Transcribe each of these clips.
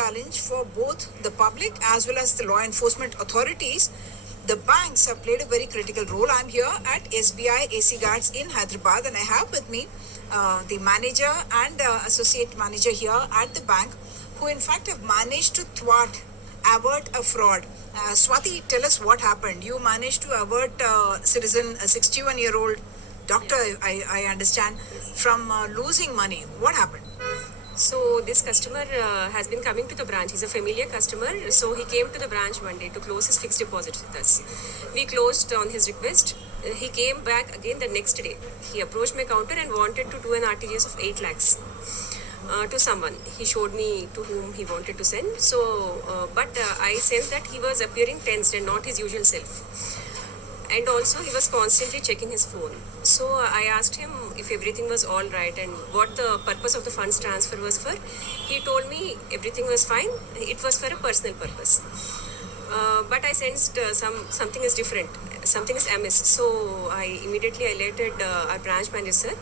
challenge for both the public as well as the law enforcement authorities. The banks have played a very critical role. I'm here at SBI AC Guards in Hyderabad, and I have with me the manager and associate manager here at the bank, who in fact have managed to avert a fraud. Swati, tell us what happened. You managed to avert citizen, a 61-year-old doctor, I understand, from losing money. What happened? So this customer has been coming to the branch. He's a familiar customer. So he came to the branch one day to close his fixed deposit with us. We closed on his request. He came back again the next day. He approached my counter and wanted to do an RTGS of 8 lakhs to someone. He showed me to whom he wanted to send. But I sensed that he was appearing tensed and not his usual self. And also he was constantly checking his phone. So I asked him if everything was all right and what the purpose of the funds transfer was for. He told me everything was fine. It was for a personal purpose. But I sensed something is different. Something is amiss. So I immediately alerted our branch manager, sir,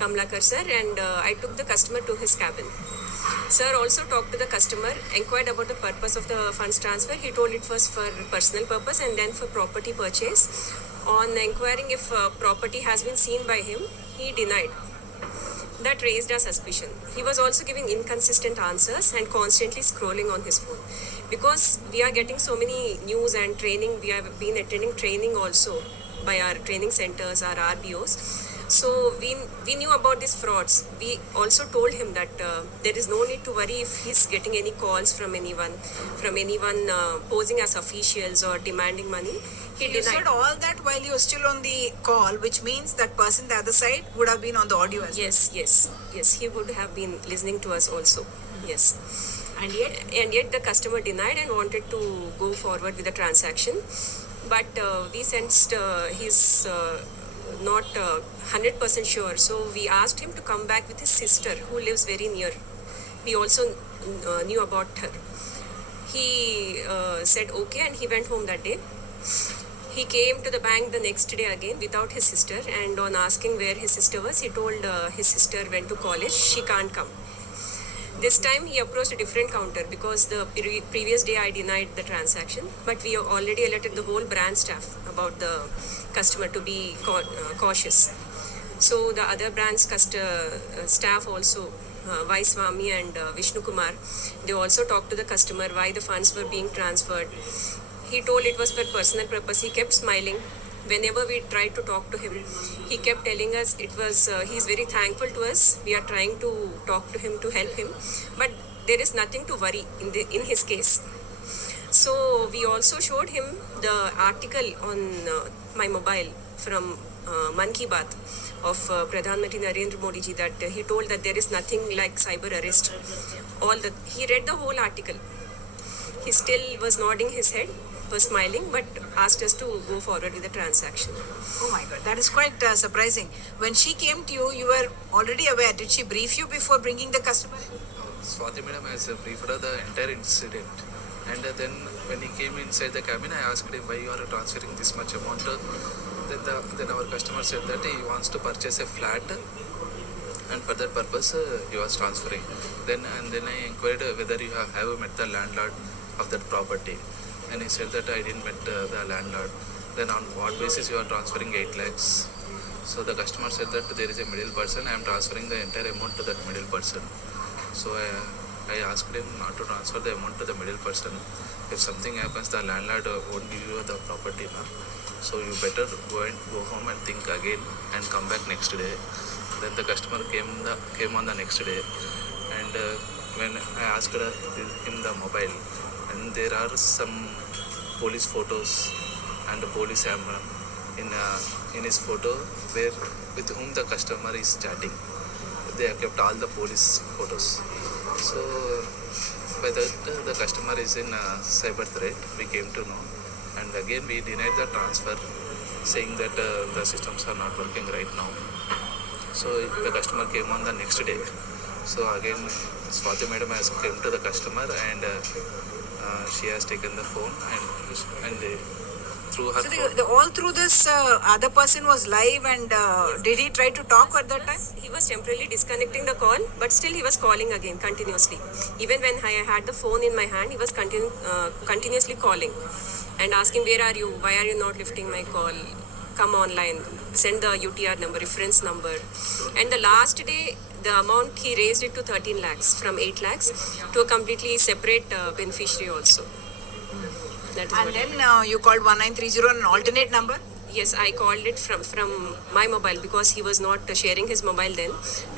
Kamlakar sir, and I took the customer to his cabin. Sir also talked to the customer, inquired about the purpose of the funds transfer. He told it was for personal purpose and then for property purchase. On inquiring if property has been seen by him, he denied. That raised our suspicion. He was also giving inconsistent answers and constantly scrolling on his phone. Because we are getting so many news and training, we have been attending training also by our training centers, our RBOs. So we knew about these frauds. We also told him that there is no need to worry if he's getting any calls from anyone posing as officials or demanding money. He You denied. said all that while you were still on the call, which means that person the other side would have been on the audio as well. Yes. He would have been listening to us also. Yes. And yet the customer denied and wanted to go forward with the transaction. But we sensed he's not 100% sure. So we asked him to come back with his sister who lives very near. We also knew about her. He said okay and he went home that day. He came to the bank the next day again without his sister, and on asking where his sister was, he told his sister went to college, she can't come. This time he approached a different counter because the previous day I denied the transaction, but we already alerted the whole branch staff about the customer to be cautious. So the other branch staff also, Vaiswami and Vishnu Kumar, they also talked to the customer why the funds were being transferred. He told it was for personal purpose. He kept smiling. Whenever we tried to talk to him, he kept telling us it was he's very thankful to us. We are trying to talk to him to help him, but there is nothing to worry in his case. So we also showed him the article on my mobile from Man Ki Baat of Pradhan Mantri Narendra Modi ji, that he told that there is nothing like cyber arrest. He read the whole article. He still was nodding his head, was smiling, but asked us to go forward with the transaction. Oh my God, that is quite surprising. When she came to you, you were already aware. Did she brief you before bringing the customer in? Swati madam has briefed the entire incident, and then when he came inside the cabin, I asked him why you are transferring this much amount. Then our customer said that he wants to purchase a flat, and for that purpose he was transferring. Then I inquired whether you have met the landlord of that property, and he said that I didn't met the landlord. Then on what basis you are transferring 8 lakhs? So the customer said that there is a middle person, I am transferring the entire amount to that middle person. So I asked him not to transfer the amount to the middle person. If something happens, the landlord won't give you the property now. So you better go home and think again and come back next day. Then the customer came on the next day, and when I asked him the mobile, and there are some police photos and the police camera in his photo where with whom the customer is chatting. They have kept all the police photos. So by that the customer is in cyber threat, we came to know, and again we denied the transfer, saying that the systems are not working right now. So the customer came on the next day. So again Swati madam has come to the customer and she has taken the phone and through her So phone. all through this, other person was live, and did he try to talk at that time? He was temporarily disconnecting the call, but still he was calling again continuously. Even when I had the phone in my hand, he was continuously calling and asking, "Where are you? Why are you not lifting my call? Come online, send the UTR number, reference number." And the last day, the amount he raised it to 13 lakhs from 8 lakhs to a completely separate beneficiary also. That is And what then happened. you called 1930 on an alternate number. Yes, I called it from my mobile because he was not sharing his mobile then.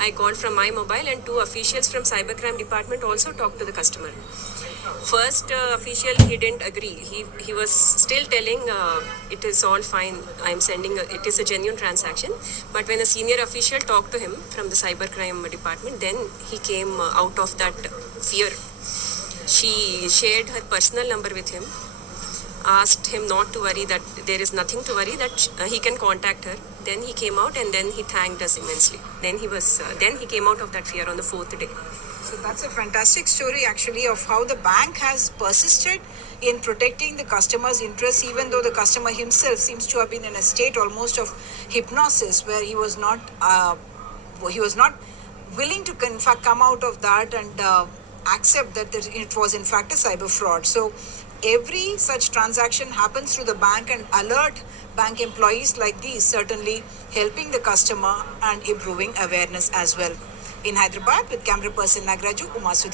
I called from my mobile, and two officials from cybercrime department also talked to the customer. First official, he didn't agree. He was still telling it is all fine. I'm sending it is a genuine transaction. But when a senior official talked to him from the cybercrime department, then he came out of that fear. She shared her personal number with him, asked him not to worry, that there is nothing to worry, that he can contact her. Then he came out, and then he thanked us immensely. Then he came out of that fear on the fourth day. So that's a fantastic story, actually, of how the bank has persisted in protecting the customer's interests, even though the customer himself seems to have been in a state almost of hypnosis, where he was not willing to in fact come out of that and accept that it was in fact a cyber fraud. So every such transaction happens through the bank, and alert bank employees like these, certainly helping the customer and improving awareness as well. In Hyderabad, with camera person Nagraju, Uma Sudhir.